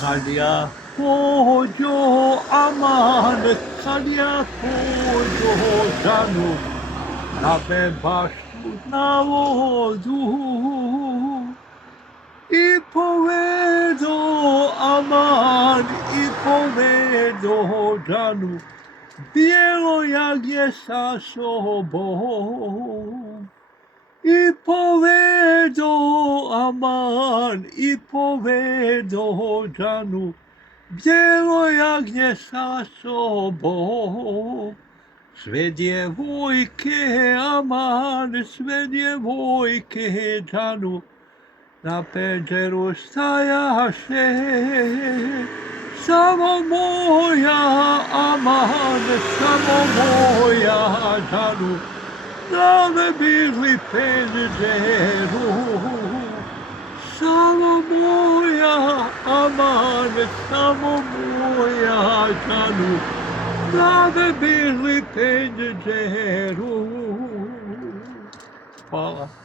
Kad ja pođo aman, kad ja pođo danu, na bebaštu na vodu. I povedo aman, i povedo danu, bijelo jagnje sa sobom. I povedo aman, i povedo danu, bijelo jagnje sa sobom. Sve djevojke aman, sve djevojke danu, na penđeru stajaše. Samo moja aman, samo moja danu, da me bili penđeru. Samo moja aman, samo moja danu, da me bili penđeru. Hvala.